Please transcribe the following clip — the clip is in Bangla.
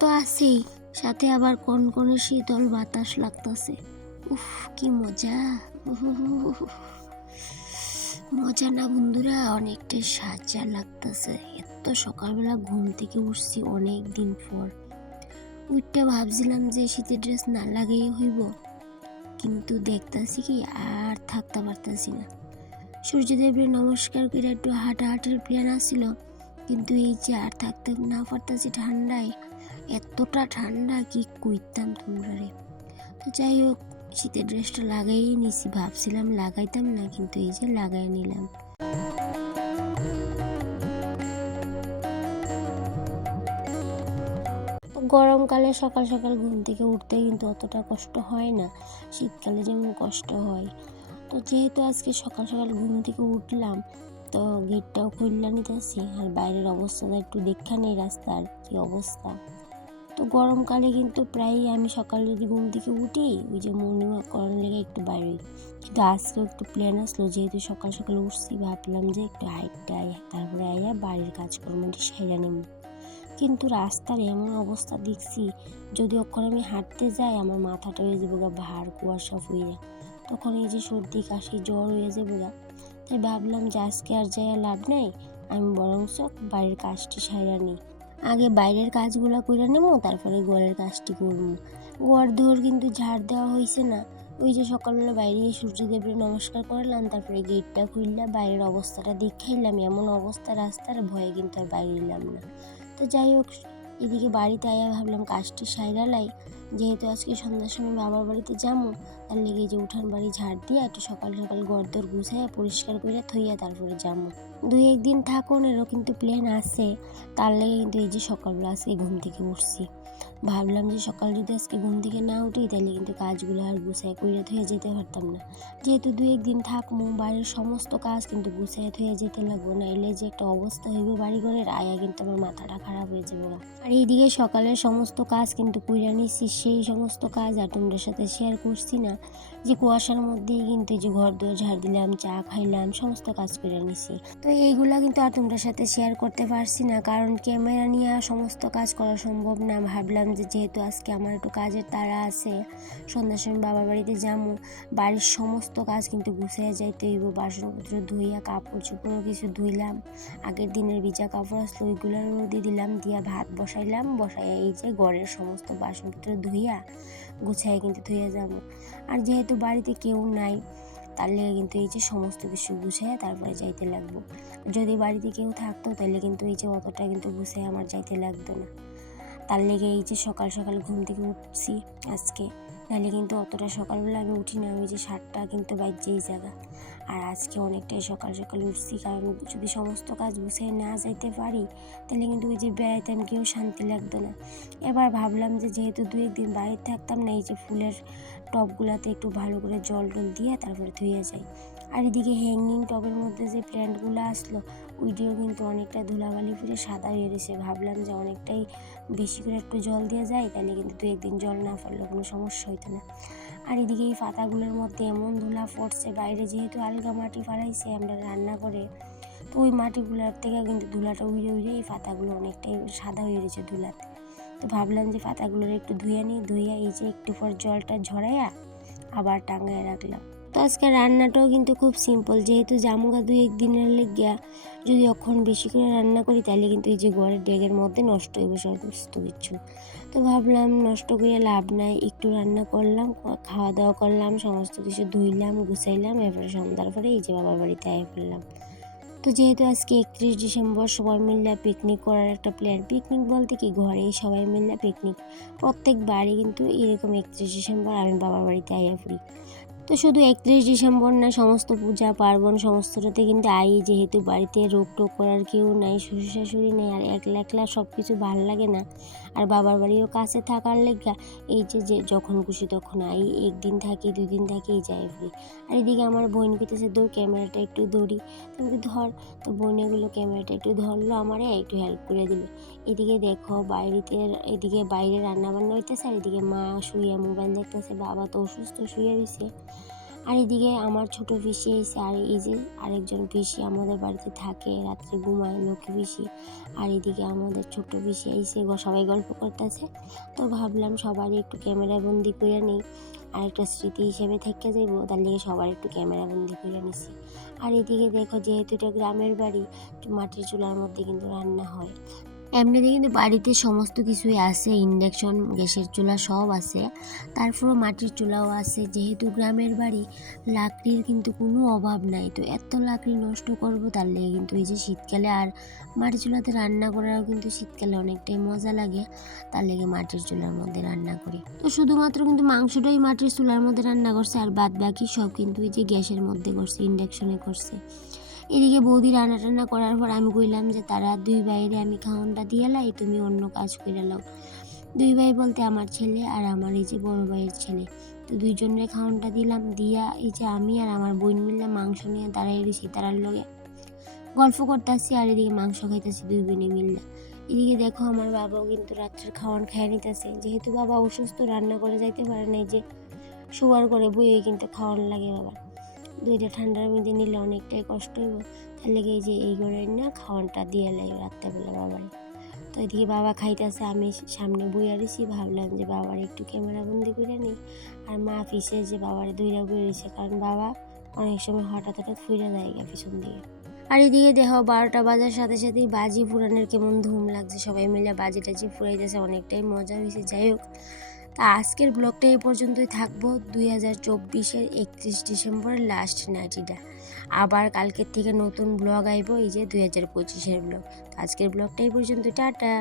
তো আছেই, সাথে আবার কনকনে শীতল বাতাস লাগতেছে। উফ, কি মজা! উহ, মজা না বন্ধুরা, অনেকটাই সাজা লাগতেছে। এত সকালবেলা ঘুম থেকে উঠছি অনেক দিন পর। উঠতে ভাবছিলাম যে শীতের ড্রেস না লাগেই হইব, কিন্তু দেখতাছি কি আর থাকতে পারতাছি না। সূর্যদেবের নমস্কার করে একটু হাঁটাহাঁটির প্ল্যান আসছিল, কিন্তু এই যে আর থাকতে না পারতাছি ঠান্ডায়। এতটা ঠান্ডা কি কইতাম তোমরা রে। তো যাই হোক, শীতের ড্রেসটা লাগাই নিছি, ভাবছিলাম লাগাইতাম না, কিন্তু এই যে লাগাই নিলাম। গরমকালে সকাল সকাল ঘুম থেকে উঠতে কিন্তু অতটা কষ্ট হয় না, শীতকালে যেমন কষ্ট হয়। তো যেহেতু আজকে সকাল সকাল ঘুম থেকে উঠলাম, তো গেটটাও খুললা নিতেছি, আর বাইরের অবস্থাটা একটু দেখা নেই, রাস্তার কি অবস্থা। তো গরমকালে কিন্তু প্রায়ই আমি সকালে যদি ঘুম থেকে উঠি, ওই যে মর্নিং ওয়াক করার লেগে একটু বাইরে। কিন্তু আজকেও একটু প্ল্যান আসলো, যেহেতু সকাল সকাল উঠছি, ভাবলাম যে একটু হাইটটা তারপরে আইয়া বাড়ির কাজকর্মটি সাইরা নেব। কিন্তু রাস্তার এমন অবস্থা দেখছি, যদি ওখানে আমি হাঁটতে যাই, আমার মাথাটা হয়ে যাবো গা ভার, কুয়াশা ফুইরা, তখন এই যে সর্দি কাশি জ্বর হয়ে যাবে গা। তাই ভাবলাম যে আজকে আর যাইয়া লাভ নাই, আমি বরঞ্চ বাড়ির কাজটি সাইরা নিই। আগে বাইরের কাজগুলো করে নেবো, তারপরে ঘরের কাজটি করবো। ঘর দুয়ার কিন্তু ঝাড় দেওয়া হয়েছে না। ওই যে সকালবেলা বাইরে সূর্যদেবের নমস্কার করলাম, তারপরে গেটটা খুললাম, বাইরের অবস্থাটা দেখাইলাম। এমন অবস্থা রাস্তার, ভয়ে কিন্তু আর বাইরে এলাম না। তো যাই হোক, এদিকে বাড়িতে আয়া ভাবলাম কাজটি সাইরালাই, যেহেতু আজকে সন্ধ্যার সময় বাবার বাড়িতে যাবো, তার লেগে যে উঠান বাড়ি ঝাড় দিয়ে একটু সকাল সকাল ঘরদোর গুছাইয়া পরিষ্কার করে থইয়া তারপরে যাবো। 2-1 দিন থাকুন, এরও কিন্তু প্ল্যান আছে। তার লেগে কিন্তু এই যে সকালবেলা আজকে ঘুম থেকে উঠছি, ভাবলাম যে সকাল যদি আজকে ঘুম থেকে না উঠি, তাহলে কিন্তু কাজগুলো আর গুছায় কইরা থইয়া যেতে পারতাম না। যেহেতু 2-1 দিন থাকবো, বাড়ির সমস্ত কাজ কিন্তু গুছায় থইয়া যেতে লাগবো, না এলে যে একটা অবস্থা হইবে বাড়ি ঘরের, আয়া কিন্তু আমার মাথাটা খারাপ হয়ে যাবে। আর এইদিকে সকালের সমস্ত কাজ কিন্তু কইরা নিচ্ছি, সেই সমস্ত কাজ আর তোমাদের সাথে শেয়ার করছি না। যে কুয়াশার মধ্যেই কিন্তু এই যে ঘর দুয়ার ঝাড় দিলাম, চা খাইলাম, সমস্ত কাজ কইরা নিছি। তো এইগুলা কিন্তু আর তোমাদের সাথে শেয়ার করতে পারছি না, কারণ ক্যামেরা নিয়ে সমস্ত কাজ করা সম্ভব না। ভাবলাম যে যেহেতু আজকে আমার একটু কাজের তাড়া আছে, সন্ধ্যার সময় বাবার বাড়িতে যাবো, বাড়ির সমস্ত কাজ কিন্তু গুছিয়ে যাইতে হইব। বাসনপত্র ধুইয়া, কাপড় চোপড়ও কিছু ধুইলাম, আগের দিনের ভিজা কাপড় আসলো ওইগুলো রোদে দিলাম, দিয়া ভাত বসাইলাম, বসাইয়া এই যে ঘরের সমস্ত বাসনপত্র ধুইয়া গুছাইয়া কিন্তু ধুইয়া যাব। আর যেহেতু বাড়িতে কেউ নাই, তার লেগে কিন্তু এই যে সমস্ত কিছু গুছাইয়া তারপরে যাইতে লাগবো। যদি বাড়িতে কেউ থাকতো, তাহলে কিন্তু এই যে অতটা কিন্তু গুছাইয়া আমার যাইতে লাগতো না। তার লেগে এই যে সকাল সকাল ঘুম থেকে উঠছি আজকে, নাহলে কিন্তু অতটা সকালবেলা আমি উঠি না, ওই যে 7টা কিন্তু বাজেই জায়গা। আর আজকে অনেকটাই সকাল সকাল উঠছি, কারণ যদি সমস্ত কাজ গুছিয়ে না যাইতে পারি, তাহলে কিন্তু ওই যে বেড়াইতে আমি কেউ শান্তি লাগতো না। এবার ভাবলাম যে যেহেতু 2-1 দিন বাইরে থাকতাম না, এই যে ফুলের টবগুলাতে একটু ভালো করে জল টল দিয়ে তারপরে ধুয়ে যাই। আর এদিকে হ্যাঙ্গিং টবের মধ্যে যে প্ল্যান্টগুলো আসলো, ওইটিও কিন্তু অনেকটা ধুলাবালি ফুলে সাদা হয়ে রয়েছে। ভাবলাম যে অনেকটাই বেশি করে একটু জল দিয়ে যায়, তাহলে কিন্তু 2-1 দিন জল না পড়লে কোনো সমস্যা হইতো না। আর এদিকে এই পাতাগুলোর মধ্যে এমন ধুলা পড়ছে, বাইরে যেহেতু আলগা মাটি ফালাইছে আমরা রান্না করে, তো ওই মাটিগুলোর থেকে কিন্তু ধুলাটা উড়ে উড়ে এই পাতাগুলো অনেকটাই সাদা হয়ে রয়েছে ধুলাতে। তো ভাবলাম যে পাতাগুলোর একটু ধুয়ে নিই, ধুইয়া এই যে একটু পর জলটা ঝরাইয়া আবার টাঙায় রাখলাম। তো আজকে রান্নাটাও কিন্তু খুব সিম্পল, যেহেতু জামুগা 2-1 দিনের লেগিয়া যদি অখন বেশি করে রান্না করি, তাহলে কিন্তু এই যে ঘরের ডেগের মধ্যে নষ্ট হইব সমস্ত কিছু। তো ভাবলাম নষ্ট করে লাভ নাই, একটু রান্না করলাম, খাওয়া দাওয়া করলাম, সমস্ত কিছু ধুইলাম, গুছাইলাম, এরপরে সন্ধ্যার পরে এই যে বাবার বাড়িতে আয়া ফেললাম। তো যেহেতু আজকে 31 ডিসেম্বর, সবাই মিলে পিকনিক করার একটা প্ল্যান। পিকনিক বলতে কি, ঘরেই সবাই মিলে পিকনিক। প্রত্যেকবারই কিন্তু এরকম 31 ডিসেম্বর আমি বাবার বাড়িতে আইয়া পড়ি। তো শুধু 31 ডিসেম্বর না, সমস্ত পূজা পার্বণ সমস্তটাতে কিন্তু আই, যেহেতু বাড়িতে রোগ টোগ করার কেউ নাই, শ্বশুর শাশুড়ি নেই, আর একলা একলা সব কিছু ভাল লাগে না। আর বাবার বাড়িও কাছে থাকার লেগা এই যে যে যখন খুশি তখন আই, 1 দিন থাকি 2 দিন থাকি যাই ফ্রি। আর এদিকে আমার বোন কইতেছে তোর ক্যামেরাটা একটু ধরি, তুমি ধর। তো বোনেগুলো ক্যামেরাটা একটু ধরলো, আমারে একটু হেল্প করে দিল। এদিকে দেখো বাইরেতে, এদিকে বাইরে রান্না বান্না হইতেছে, আর এদিকে মা শুয়ে মোবাইল দেখতেছে, বাবা তো অসুস্থ শুয়ে রয়েছে। আর এদিকে আমার ছোট পিসি এসে, আর এই যে আরেকজন পিসি আমাদের বাড়িতে থাকে, রাত্রে ঘুমায়, লক্ষ্মী পিসি। আর এদিকে আমাদের ছোট পিসি এসে সবাই গল্প করতেছে। তো ভাবলাম সবারই একটু ক্যামেরা বন্দি করে নিই, আর একটা স্মৃতি হিসেবে থেকে যাইব, তার লিগে সবার একটু ক্যামেরা বন্দি করে নিছি। আর এদিকে দেখো, যেহেতু এটা গ্রামের বাড়ি, মাটির চুলার মধ্যে কিন্তু রান্না হয়। এমনিতে কিন্তু বাড়িতে সমস্ত কিছুই আছে, ইন্ডাকশন, গ্যাসের চুলা সব আছে, তারপরও মাটির চুলাও আছে। যেহেতু গ্রামের বাড়ি, লাকড়ির কিন্তু কোনো অভাব নাই। তো এত লাকড়ি নষ্ট করব, তার লেগে কিন্তু এই যে শীতকালে আর মাটির চুলাতে রান্না করাও কিন্তু শীতকালে অনেকটাই মজা লাগে, তার লেগে মাটির চুলার মধ্যে রান্না করি। তো শুধুমাত্র কিন্তু মাংসটাই মাটির চুলার মধ্যে রান্না করছে, আর বাদ বাকি সব কিন্তু এই যে গ্যাসের মধ্যে করছে, ইন্ডাকশনে করছে। এদিকে বৌদি রান্না টান্না করার পর আমি কইলাম যে তারা দুই ভাইরে আমি খাওয়ানটা দিয়ে লাই, তুমি অন্য কাজ করে লাও। দুই ভাই বলতে আমার ছেলে আর আমার এই যে বড় ভাইয়ের ছেলে। তো দুইজনের খাওয়ানটা দিলাম, দিয়া এই যে আমি আর আমার বোন মিললে মাংস নিয়ে দাঁড়াই রয়েছি, তারার লগে গল্প করতেছি, আর এদিকে মাংস খাইতেছি দুই বোনে মিললে। এদিকে দেখো, আমার বাবাও কিন্তু রাত্রের খাওয়ান খাই নিতেছে। যেহেতু বাবা অসুস্থ, রান্না করে যাইতে পারে না, এই যে সুগার করে বইয়ে কিন্তু খাওয়ান লাগে বাবার। দুইটা ঠান্ডার মধ্যে নিলে অনেকটাই কষ্ট হইব, তার লেগে এই যে এই করে না খাওয়ানটা দিয়ে লাই রাত্রেবেলা বাবারে। তো এদিকে বাবা খাইতেছে, আমি সামনে বইয়া রয়েছি, ভাবলাম যে বাবার একটু ক্যামেরা বন্দি করে নিই। আর মা পিছে যে বাবার দুইটা বই রয়েছে, কারণ বাবা অনেক সময় হঠাৎ হঠাৎ ফুইরা যায় পিছন দিকে। আর এদিকে দেখো, 12টা বাজার সাথে সাথেই বাজি ফুরানোর কেমন ধুম লাগছে, সবাই মিলে বাজি টাজি ফুরাইতেছে, অনেকটাই মজা হয়েছে। যাই হোক, তা আজকের ব্লগটা এই পর্যন্তই থাকবো। 2024-এর 31 ডিসেম্বরের লাস্ট নাইটিটা। আবার কালকের থেকে নতুন ব্লগ আইব, এই যে 2025-এর ব্লগ। আজকের ব্লগটা এই পর্যন্ত, টাটা।